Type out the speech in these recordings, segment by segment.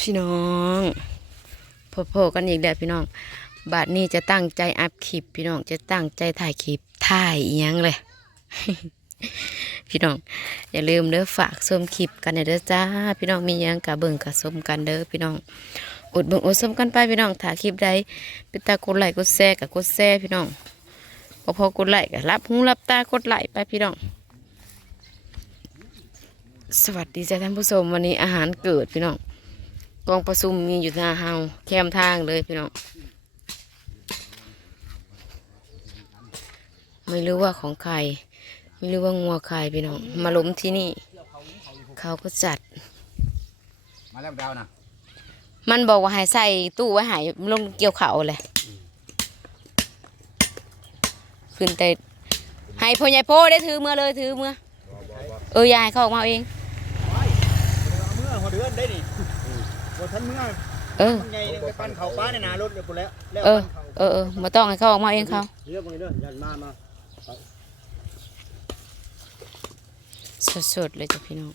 พี่น้องพอๆกันอีกแล้วพี่น้องบาทนี้จะตั้งใจอัพคลิป พี่น้องจะตั้งใจถ่ายคลิปถ่ายอิหยังเลย พี่น้อง อย่าลืมเด้อฝากชมคลิปกันเด้อจ้า พี่น้องมีหยังกะเบิ่งกะชมกันเด้อพี่น้องอดเบิ่งอดชมกันไปพี่น้องถ้ายคลิปใดเป็นตากดไลค์กดแชร์กะกดแชร์พี่น้องพอพอกดไลค์กะรับหูรับตากดไลค์ไปพี่น้อง สวัสดีจ้าท่านผู้ชมวันนี้อาหารเกิดพี่น้อง กองประชุมมีอยู่หน้าเฮาแคมทางเลยพี่น้องไม่รู้ว่าของใครไม่รู้ว่างัวใครพี่น้องมาล้มที่นี่ เขาก็จัด มาแล้วดาวนะมันบอกว่าให้ใส่ตู้ไว้ใหายลงเกี่ยวเขาเลยขึ้นแต่ให้พ่อใหญ่โพได้ถือเมื่อเลยถือเมื่อเออยายเขาออกมาเอาเองเมื่อหัวเดือนได้นี่ บ่ทันเมื่อเออมันใหญ่นี่ไปปั่นเขาป้าในนารถเดี๋ยวพุ่นแล้วแล้วเออ ปั่นเขาเออเออมาต้องให้เขาออกมาเองเขาเรียกมึงเด้อยันมามาสดๆเลยจ้ะพี่น้อง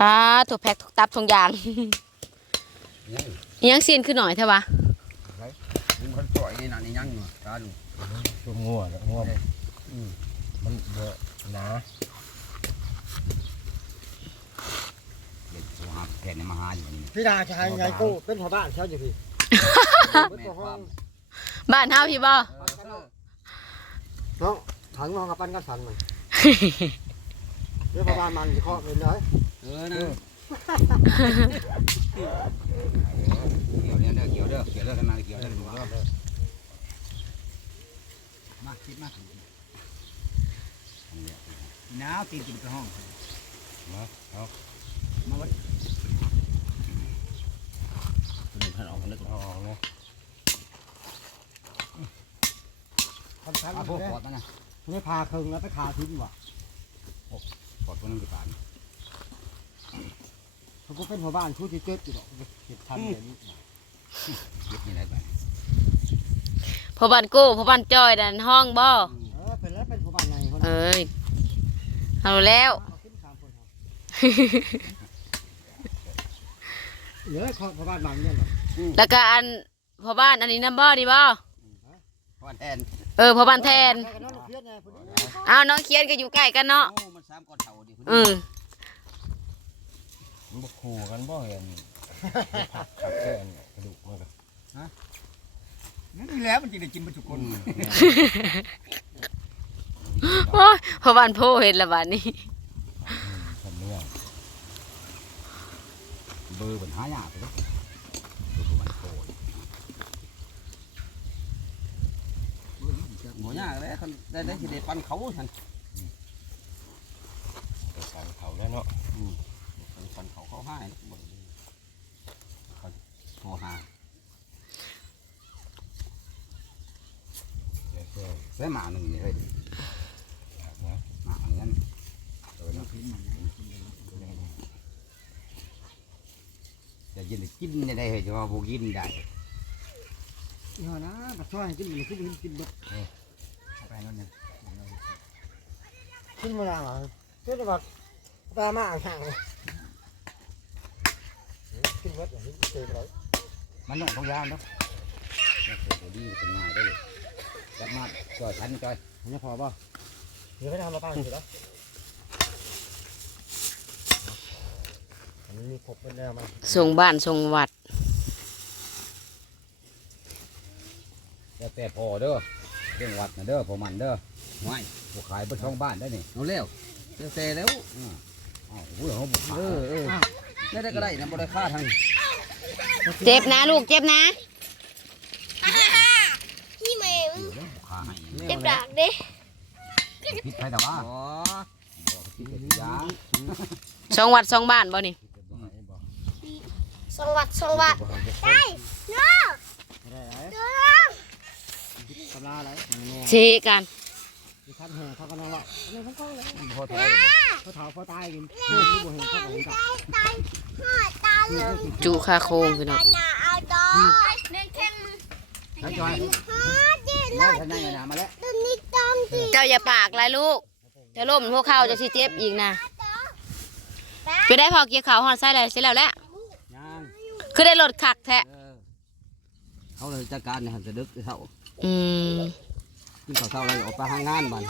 ปลาถั่วแพ็กทุกตับทุกอย่าง นี่อิหยังซีนขึ้นหน่อยเถอะวะมึงคนสวยนี่นะนี่ยังอยู่ตาดูตัวงัวนะงัวอืมมันเบอะหนา เด็กโทรหา แผ่นในมาหาอยู่นี่พี่ดาชายไงกูเป็นชาวบ้านเขาอยู่พี่แม่ความบ้านเฮาพี่บ่น้องถังน้องกับปั้นกับสันมันเรียกประมาณมันสิเคาะเป็นเลยเออนะเกี่ยวเนี่ยเด้อเกี่ยวเด้อเกี่ยวเด้อกันมาเกี่ยวเด้อดูเด้อมาคิดมาหนาวตีนกินกระห้องมาเอามาวัด ตัวนี้พันออกกันเล็กเอาออกเลยคันชันมาพวกปอดมันนะนี่พาเคิงแล้วไปขาทิ้งว่ะปอดพวกนั้นกี่ปานเขาก็เป็นชาวบ้านชู้ที่เจ็บอยู่ดอกเจ็บทันเดี๋ยวนี้ยึดนี่ได้ไปพอบ้านกู้พอบ้านจอยดันห้องบ่เออเป็นแล้วเป็นชาวบ้านไงคนเอ้ยเอาแล้วเอาขึ้นสามคนครับเหลือชาวบ้านบางเนี่ยเหรอ แล้วก็อันพอบ้านอันนี้น้ำบ่ดีบ่วันแทนเออพอบ้านแทนแล้วก็น้องเพี้ยนไงคนนี้เอาน้องเคียนก็อยู่ใกล้กันเนาะโอ้มันสามก้อนเท่าดิเออมันบ่ขู่กันบ่เห็นผักขับแค่นกระดูกมันก็นี่แล้วมันจะได้กินไปทุกคนโอ้ยพอบ้านโพเห็นและบ้านนี้ทำเนื้อเบอร์บนหายากไปแล้วมันโคตร หมอยากเลยคนได้ได้สิได้ปันเขาทันไปสั่งเขาแล้วเนาะปันเขาเขาให้เขาโทรหาเดี๋ยวเพื่อเสียหมาหนึ่งนี่เฮ้ยอยากนะหมาเหมือนกันเออเนาะจะยินกินได้เฮ้ยจะว่าบุกินได้นี่ฮะนะบัดช่วยกินมันขึ้นกินกินเบิด นั่นนึงขึ้นมาแล้วขึ้นมาแบบตามาอ่างห่างเลยขึ้นเบิดอย่างนี้เต็มเลยมันหน้องของยาวเนาะเดี๋ยวดีเป็นง่ายได้เลยจับมาจอยทันจอยอันนี้พอป่ะเดี๋ยวไปทำมาตั้งอยู่แล้วอันมีครบเป็นแล้วมันส่งบ้านส่งวัดแล้วแต่พอเด้อ เรื่องวัดนะเด้อพอมันเด้อไม่ผู้ขายบนช่องบ้านได้นี่เอาแล้วแล้วแต่แล้วอ่าอ้าวเว้ยเขาบุกเออเออได้ได้ก็ได้นะบ่ได้ค่าทางเจ็บนะลูกเจ็บนะพี่เมย์ค่าให้เจ็บดากเด้ผิดใครแต่ว่าอ๋อผิดแต่ยาส่งวัดส่งบ้านบ่นี่สองวัดสองวัดได้เนาะได้ไหมตำราอะไรเชกันที่ท่านแห่เขาก็นั่งว่าอันนี้เขาก็เลยพอเท่าไหร่เขาเท้าเขาตายกินเพื่อนที่บ่เห็นเขาก็เห็นกันตายหอดตาเลยจูคาโคงพี่น้องตาหน้าเอาดอกเล่นแข่งแล้วจอยฮอดเจนแล้วท่านนายนะมาแล้วตัวนี้ต้องดีเจ้าอย่าปากเลยลูก จะล้มพวกเขาจะสิเจ็บอีกนะไปได้พอเกี่ยวเขาวหอดไส้แล้วเสร็จแล้วแหละยังอยู่คือได้รถคักแท้เออเขาเลยจัดการเนี่ยหันจะดึกเขา อืมกินข้าวเช้าอะไรออกไปหางานมัน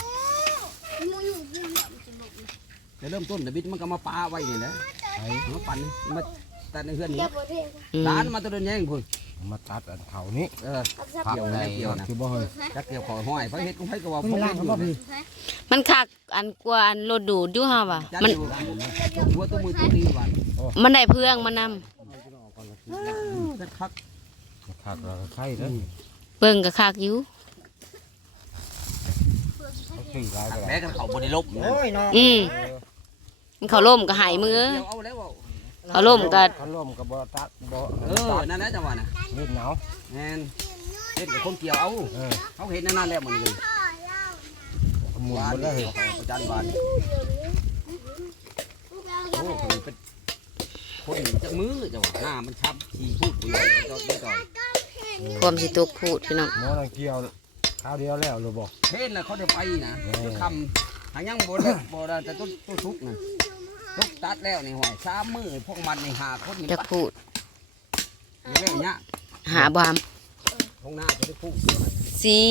จะเริ่มต้นแต่บิดมันก็มาปาไว้นี่แหละไอ้มาปั่นนี่มาตัดในเพื่อนนี่เดี๋ยวบ่เท่อืมร้านมาตัวเดินแย่งพุ่นมาตัดอันเขานี้เออกับซับเกี่ยวนะเกี่ยวนะคือบ่เฮ้ยจักเกี่ยวขอห้อยเพราะเฮ็ดกูให้ก็ว่าพวกนี้อยู่เลยมันคักอันกว่าอันรถดูดอยู่ฮะว่ะจักมันอยู่หัวตัวมือตัวนี้วันมันได้เพื่องมานำจักคักขาดเราไข่เด้อ เบิ่งก็คักอยู่เขาซื้อหลายก็แม้ได้กันเขาบริลบโอ้ยน้องอืมมันเขาล่มก็หายมือเกี่ยวเอาแล้วเอาเขาล่มก็เขาล่มกับบ่ตัดบ่เออ นั่นนะจังหวะน่ะเล่นหนาวแม่นเฮ็ดกับคนเกี่ยวเอาเออเขาเห็นนั่นๆแล้วมันเลยหมุนวานหมดแล้วเฮ้ยประจันวานโอ้โหเป็นคนจักมือจังหวะหน้ามันช้ำขี้พูดกูใหญ่ก็ไม่ต่อย ความสิตกพูดพี่น้องหมอนังเกี่ยวข้าวเดียวแล้วหรือบ่เห็นแล้วเขาได้ไปนะเออคือคำหายังบ่ได้บ่ได้แต่ต้นต้นทุกนะทุกตัดแล้วนี่ห่วยสามมือพวกมันนี่หาคนนี่จะพูดอยู่แล้วเนี่ยหาบามทงหน้าจะได้พูดสี่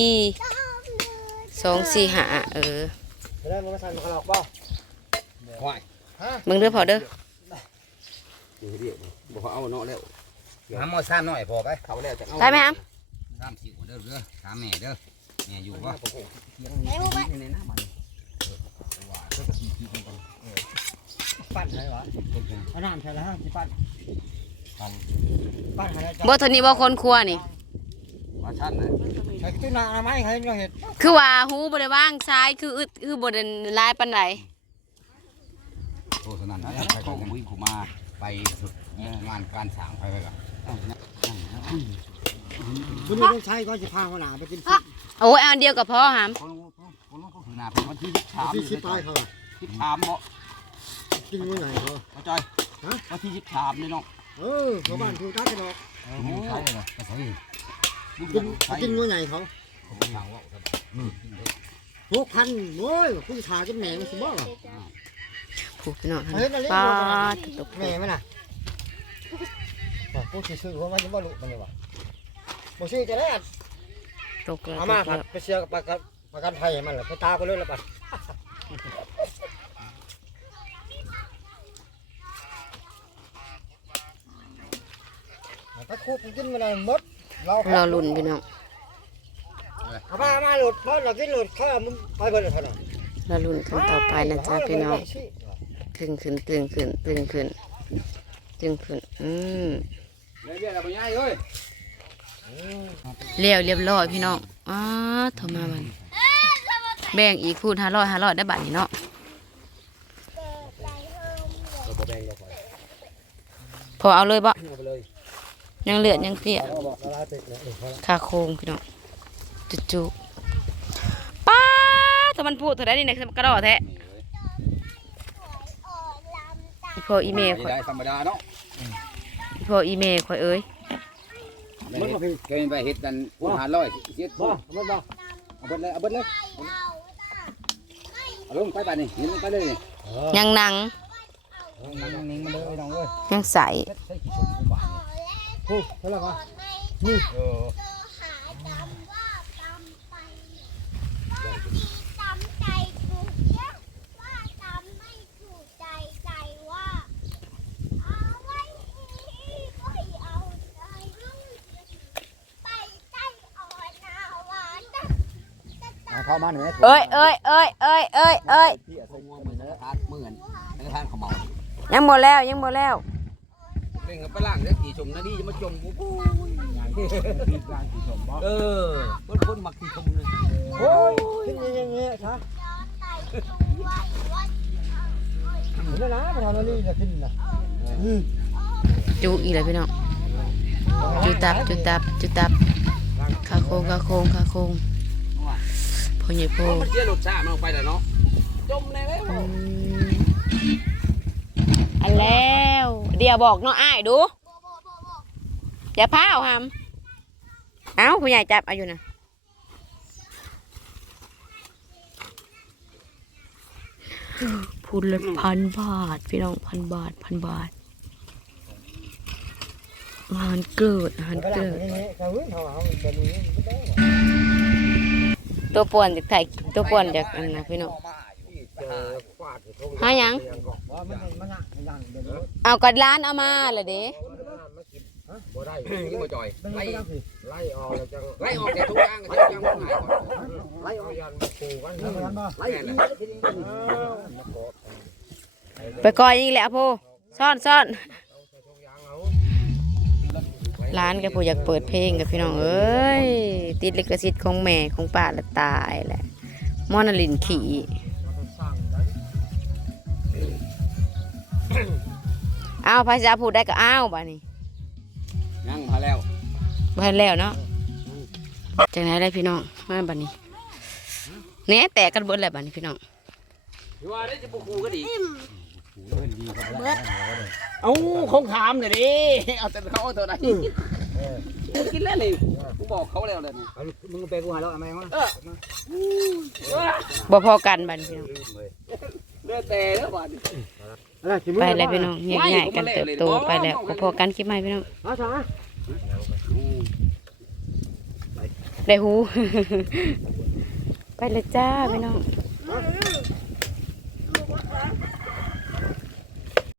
สองสี่หาเออจะได้มันก็สั่นมันก็หลอกบ่ห่วยมึงเด้อพอเด้ออยู่เรียกบ่เขาเอาเนาะแล้ว น้ำมอซ้ำหน่อยพอไปเขาแล้วจะเอาได้ไหมครับตามสิวเด้อเด้อถามแม่เด้อแม่อยู่บ่ไอ้พวกมันในน้ำมันปั้นใช่หรอเอาน้ำใช่แล้วฮะสิปั้นปั้นอะไรจ้ะบ่เทานี้บ่คนครัวนี่ว่าชั้นนะใส่ตุ้นน้ำไม้ใครเราเห็นคือว่าหูบ่ได้ว่างซ้ายคืออึดคือบ่ได้ลายปานใดโทษนั่นนะใครก็วิ่งเข้ามาไปสุดงานการสร้างไปไปก่อน คุณไม่ต้องใช้ก็จะพาหัวหนาไปกินโอ้ยอันเดียวกับพ่อหามคนคนคนถือหนาเป็นวันที่สามที่ชิดตายเขาสิบสามบ่กินเมื้อไหนเขาเข้าใจวันที่สิบสามเนี่ยน้องเออชาวบ้านถูกตัดกันหรอกมึงใช้เหรอใช้กินใช้กินมื้อไหนเขาหกพันโอ้ยคุณขากินแหม่มันสิบ่หรอผูกพี่องเฮ้ยนั่นเล่นป้าตกแหม่มันน่ะ พูดซื่อๆว่ามันจะบ่รู้มันเลยว่ะบ่ซื่อจะได้ตกแล้วเอาตมากครัแล้บวไปเชียร์กับประกันประกันภัยให้มันแหละไปตาก็เลยละปัดถ้าคูบกินมันเลยมดเรารอลุ้นพี่น้องเอามาเอามาหลุดเพราะเรากินหลุดเขาเอามึงไปเบิดเลยเท่านั้นรอลุ้นกันต่อไปนะจ๊ะพี่น้อง ตึงขึ้นตึงขึ้นตึงขึ้นตึงขึ้น อืม เรียกเรียกอะไรไปง่ายเอ้ยเลี้ยวเรียบร้อยพี่น้องอ้าโทรมาบัดนี้แบ่งอีกพูด500 500ได้บัดนี้เนาะเราบ่แบ่งเราไปพอเอาเลยบ่เอาไปเลยยังเหลือดยังเปียกเราบอกละลายติดเลยเออพอละคาโคงพี่น้องจุจุป้าถ้ามันพูดเท่าไดนี่นะกระดอแท้อีพออีเมลไม่ข่อยได้ธรรมดาเนาะอี พออีเมลข่อยเอ้ยมันก็เคยไปเฮ็ดกันพูดหาร้อยเสียบ่บ่บ่บ่เอาเบิดเลยเอาเบิดเลยเอาลงไปป่ะนี่เห็นลงไปเลยนี่ยังหนังนั่งนิ่งมาเลยน้องเอ้ยยังใสเฮ็ดใส่ขี้ชมกูบ้านนี่พูดเท่าไหร่วะเออ ตามใจกูเยอะว่าตามไม่ถูกใจใจว่าเอาไว้ก็เอาใจไปใจอ่อนนาวัน เข้ามาหน่อยเอ้ยเอ้ยเอ้ยเอ้ยเอ้ยเอ้ยพี่ใส่งวงเหมือนทานเหมือนทานขมเหมายังหมดแล้วยังหมดแล้วเล่นกับปลาล่างเด้อขี้ชมนะนี่จะมาจมกูมีการที่ชมบ่เออเพิ่นคนมักขี้ชมเลยโอ้ยขึ้นอย่างเงี้ยซะเห็นแล้วนะไปทำอะไรจะกินนะอืมจุอีเลยพี่น้องจุตับจุตับจุตับคาโคงคาโคงคาโคง พอใหญ่โพมันเสียรสชาติมันออกไปแล้วเนาะจมเลยเว้ยอืมอันแล้ว เดี๋ยวบอกน้องอ้ายดูอย่าพาเอาหำเอ้าผู้ใหญ่จับเอาอยู่นะพูดเลยพันบาท พี่น้องพันบาทพันบาทอาหารเกิดอาหารก็ได้เกิด ตัวป่วนจากไถ่ตัวป่วนจากอันนะพี่น้องเจอฟาดอยู่ตรงหาหยังว่ามันมันอะมันยังเดี๋ยวนี้เอากัดร้านเอามาเลยเด้บ่ได้นี่บ่จ่อยมันไล่ไม่ยังสิไล่ออกแล้วจังไล่ออกจากทุกอย่างก็จะยังบ่หายก่อนไล่ออกยันมาปูกันนี่มันบ่ไล่อีกไปก่อยอีกแหละพ่อซ่อนซ่อน ร้านกับผู้อยากเปิดเพลงกับพี่น้องเอ้ย ติดลิขสิทธิ์ของแม่ของป้าละตายแหละมอนาลินขี่สั่งได้อ้าวภาษาพูดได้ก็อ้าวบ้านี้ยังมาแล้วบ้านแล้วเนาะจากไหนได้พี่น้องมาบ้านี้แหน่แตกกันเบิดแล้วบ้านี้พี่น้องอยู่ว่าได้จะบ่คูกันอีก เอ้าคงถามเลยดิเอาแต่เขาเอาเท่าไหร่กินแล้วนี่กูบอกเขาแล้วเลยนี่มึงไปกูหาแล้วทำไมวะบ่พอกันบ้านี้พี่น้องเลือดแต่แล้วบาดไปแล้วพี่น้องแยกย้ายกันเติบโตไปแล้วบ่พอกันคลิปใหม่พี่น้องเอาซะได้หู ไปเลยจ้าพี่น้อง